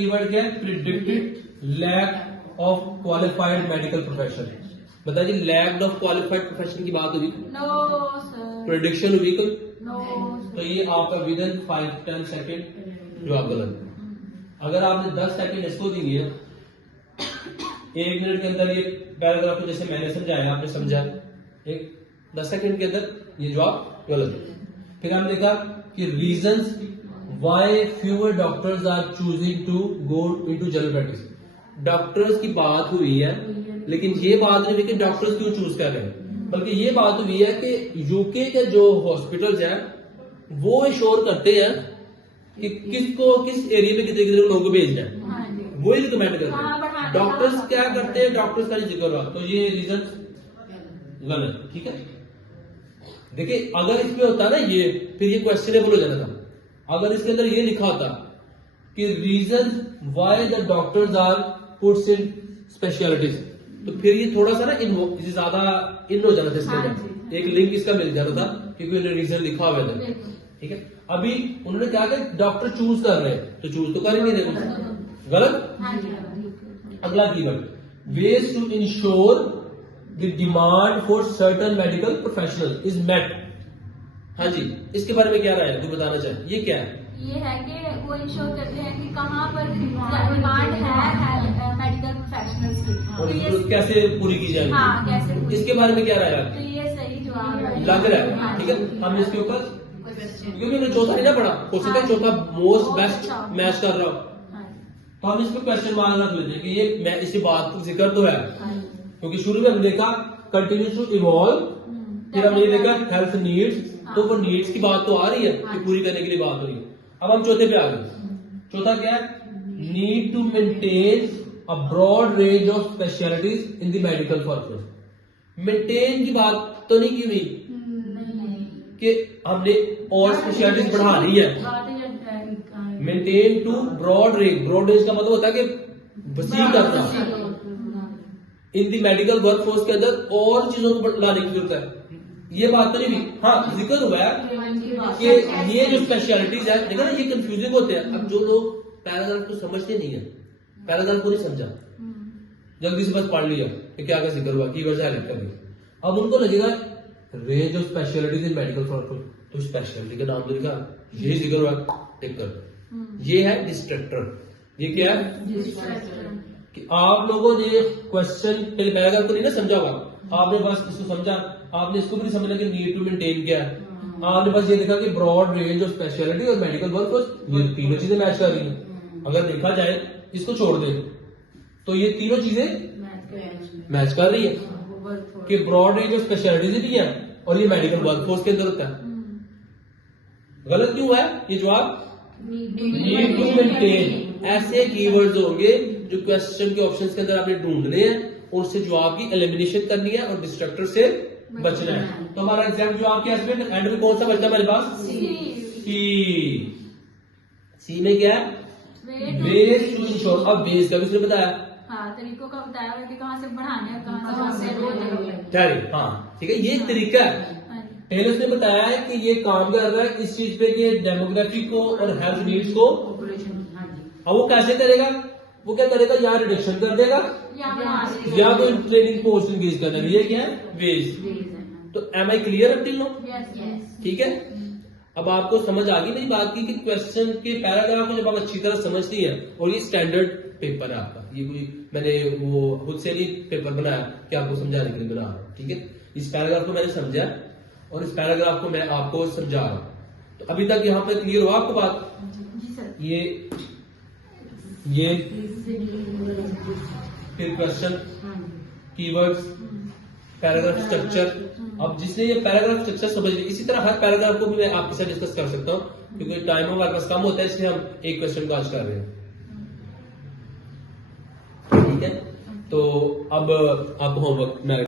Keyword क्या है? Predicted lack of qualified medical profession. बताइए, लैक ऑफ क्वालिफाइड प्रोफेशन की बात हुई? No sir. प्रिडिक्शन हुई कोई? नो। तो ये आपका विद इन 5-10 सेकेंड जवाब गलत। अगर आपने 10 सेकेंड इसको दिए, 1 मिनट के अंदर ये पैराग्राफ को जैसे मैंने समझाया आपने समझा, एक 10 सेकेंड के अंदर ये जवाब गलत। फिर हमने देखा कि reasons why fewer doctors are choosing to go into general practice. Doctors की बात हुई है, लेकिन ये बात नहीं हुई कि डॉक्टर्स क्यों चूज कर रहे हैं, बल्कि ये बात हुई है कि यूके के जो हॉस्पिटल्स हैं वो इंश्योर करते हैं कि किसको किस एरिया में कितने कितने लोगों को भेजना है, हाँ जी। वो ही रिकमेंड करते हाँ, हैं। बढ़ाने डॉक्टर्स का क्या मतलब करते हैं, डॉक्टर्स का नहीं जिक्र हुआ, तो ये रीजन गलत। ठीक है, देखिए अगर इसमें होता ना ये, फिर ये क्वेश्चनेबल हो जाता था। अगर इसके अंदर ये लिखा होता कि reason why the doctors are puts in specialities, तो फिर ये थोड़ा सा ना ज्यादा इन हो जाता था इसके हाँ अंदर, जी। एक लिंक इसका मिल जाता था क्योंकि उन्होंने रीजन लिखा हुआ था। बिल्कुल। ठीक है, अभी उन्होंने क्या किया, डॉक्टर चूज कर रहे हैं, तो चूज तो कर ही नहीं रहे कुछ। गलत। हाँ जी। अगला keyword, ways to ensure the demand for certain medical professional is met. हाँ जी, इसके बारे में क्या राय है, तू बताना चाहे, ये क्या है? ये है कि वो इंश्योर करते हैं कि कहाँ पर डिमांड है मेडिकल प्रोफेशनल्स की। और तो ये इसको कैसे पूरी की जाएगी? हाँ, कैसे पूरी? इसके बारे में क्या राय है? तो ये सही जवाब है। लग रहा है, हाँ ठीक जी। है, हम इसके ऊपर, क्योंकि हमने चौथा नहीं ना पढ़ा, हो सकता है चौथा मोस्ट बहुत बेस्ट अच्छा। मैच कर रहा हो, हाँ जी। तो हम इसको क्वेश्चन मार्क रख लेते हैं कि ये मैं इसी बात का जिक्र तो है, हाँ जी। क्योंकि शुरू में हमने देखा कंटिन्यू टू इवॉल्व, फिर हमने ये देखा हेल्थ नीड्स, तो वो नीड्स की बात तो आ रही है कि पूरी करने के लिए बात हो रही है। अब हम चौथे पे आ गए। चौथा क्या है? Need to maintain a broad range of specialities in the medical purpose. Maintain की बात तो नहीं की हुई नहीं। कि हमने और स्पेशलिटीज बढ़ानी है। Maintain to broad range, broad range का मतलब होता है कि वसीह करना, इन दी मेडिकल वर्कफोर्स के अंदर और चीजों को लाने की जरूरत है, ये बात तो नहीं हुई। हाँ, जिक्र हुआ है कि ये जो स्पेशलिटीज है, देखो ना ये कंफ्यूजिंग होते हैं। अब जो लोग पैराग्राफ को समझते नहीं है, पैराग्राफ को नहीं समझा, जल्दी से बस पढ़ लिया कि क्या का जिक्र हुआ, कीवर्ड्स हाईलाइट कर दिए, अब उनको लगेगा range of specialities in medical workforce, तो स्पेशलिटी का नाम तो लिखा, यही जिक्र हुआ, टिक कर। ये है डिस्ट्रक्टर। ये क्या है कि आप लोगों ने क्वेश्चन पैराग्राफ को नहीं ना समझा होगा, आपने बस इसको समझा, आपने इसको भी नहीं समझा कि नीड टू मेंटेन क्या है, आपने बस ये देखा कि ब्रॉड रेंज ऑफ स्पेशलिटी और मेडिकल वर्कफोर्स, ये तीनों चीजें मैच कर रही हैं। अगर देखा जाए, इसको छोड़ दे, तो ये तीनों चीजें मैच कर रही है कि ब्रॉड रेंज ऑफ स्पेशलिटीज भी है और ये मेडिकल वर्कफोर्स के अंदर होता है। गलत क्यों है ये जवाब? Need to maintain. ऐसे कीवर्ड्स होंगे जो क्वेश्चन के ऑप्शंस के अंदर आपने ढूंढने हैं, और उससे जवाब की एलिमिनेशन करनी है और डिस्ट्रक्टर से बचना है। तो हमारा एग्जैक्ट जवाब क्या है? एंड में कौन सा बचता है हमारे पास? सी में क्या है? Base to ensure. अब बेस का भी उसने बताया, हाँ, तरीकों का बताया हुआ कि कहाँ से बढ़ाने हैं, कहाँ से हाँ ठीक है, ये तरीका है। हाँ जी। पहले उसने बताया है कि ये काम कर रहा है इस चीज पे कि डेमोग्राफी को और हेल्थ नीड्स को, अब वो कैसे करेगा? वो क्या करेगा? या रिडक्शन कर देगा या कोई ट्रेनिंग पोस्ट इंगेज करना, ये क्या है? वेज। तो am I clear up till now? ठीक है, अब आपको समझ आ गई मेरी बात की कि क्वेश्चन के पैराग्राफ को जब आप अच्छी तरह समझती है, और ये स्टैंडर्ड पेपर है आपका, ये कोई मैंने वो खुद से नहीं पेपर बनाया कि आपको समझाने के लिए बना रहा हूं। ठीक है, इस पैराग्राफ को मैंने समझा और इस पैराग्राफ को मैं आपको समझा रहा हूं। तो अभी तक यहाँ पे क्लियर हुआ आपको बात? जी सर। ये फिर क्वेश्चन, कीवर्ड्स, पैराग्राफ स्ट्रक्चर। अब जिसने ये पैराग्राफ स्ट्रक्चर समझ लिया, इसी तरह हर पैराग्राफ को भी मैं आपके साथ डिस्कस कर सकता हूँ, क्योंकि टाइम हमारे पास कम होता है, इसलिए हम एक क्वेश्चन को आज कर रहे हैं। ठीक है, तो अब होमवर्क मैं